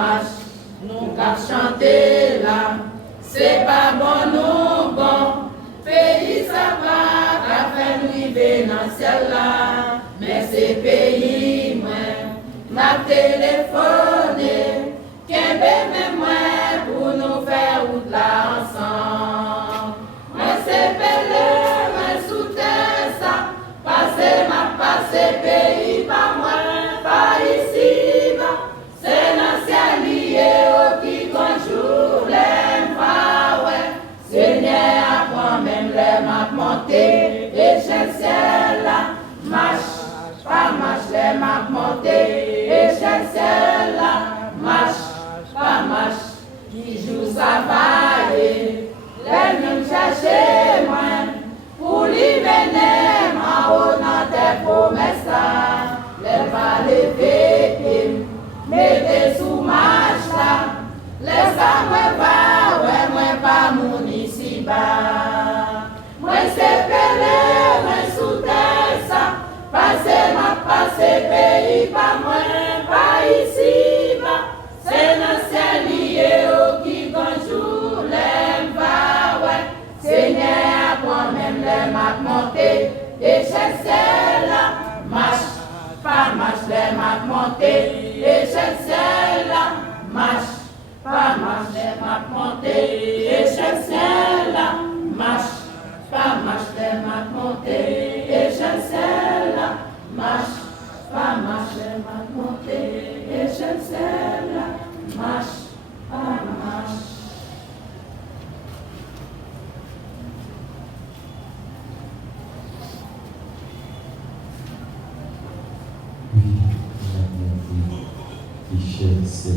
marche, nous qu'à chanter là, c'est pas bon nous bon, pays ça va, qu'a fait nous vivre dans le ciel là, mais c'est pays moi, n'a téléphoné, qu'un bébé moi pour nous faire route là ensemble. Moi c'est belé, moi sous terre ça, passer ma passer pays pas moi, pas ici bas, c'est dans ciel lié au qui conjour l'aime pas ouais. Seigneur apprend même les m'a monter, et je ciel là, marche, pas marche les m'a monter, et je ciel là, marche, pas marche, qui joue ça va les mêmes chercher moi, pour lui venir en haut dans tes promesses là, les pas lever, mettez sous marche là, laisse moi pas, ouais moi pas mon ici bas, moi c'est pelé, moi sous terre ça, passer ma passer pays pas moi, pas ici bas, c'est dans ciel lié au qui conjour l'aime pas ouais, Seigneur apprend même les m'a monter, et je là, marche, pas marche les m'a monter, et je là, marche, pas marche les m'a monter, et je là, marche, pas marche les m'a monter, et je là, marche, pas marche les m'a monter, et je là, marche, pas marche. Oui,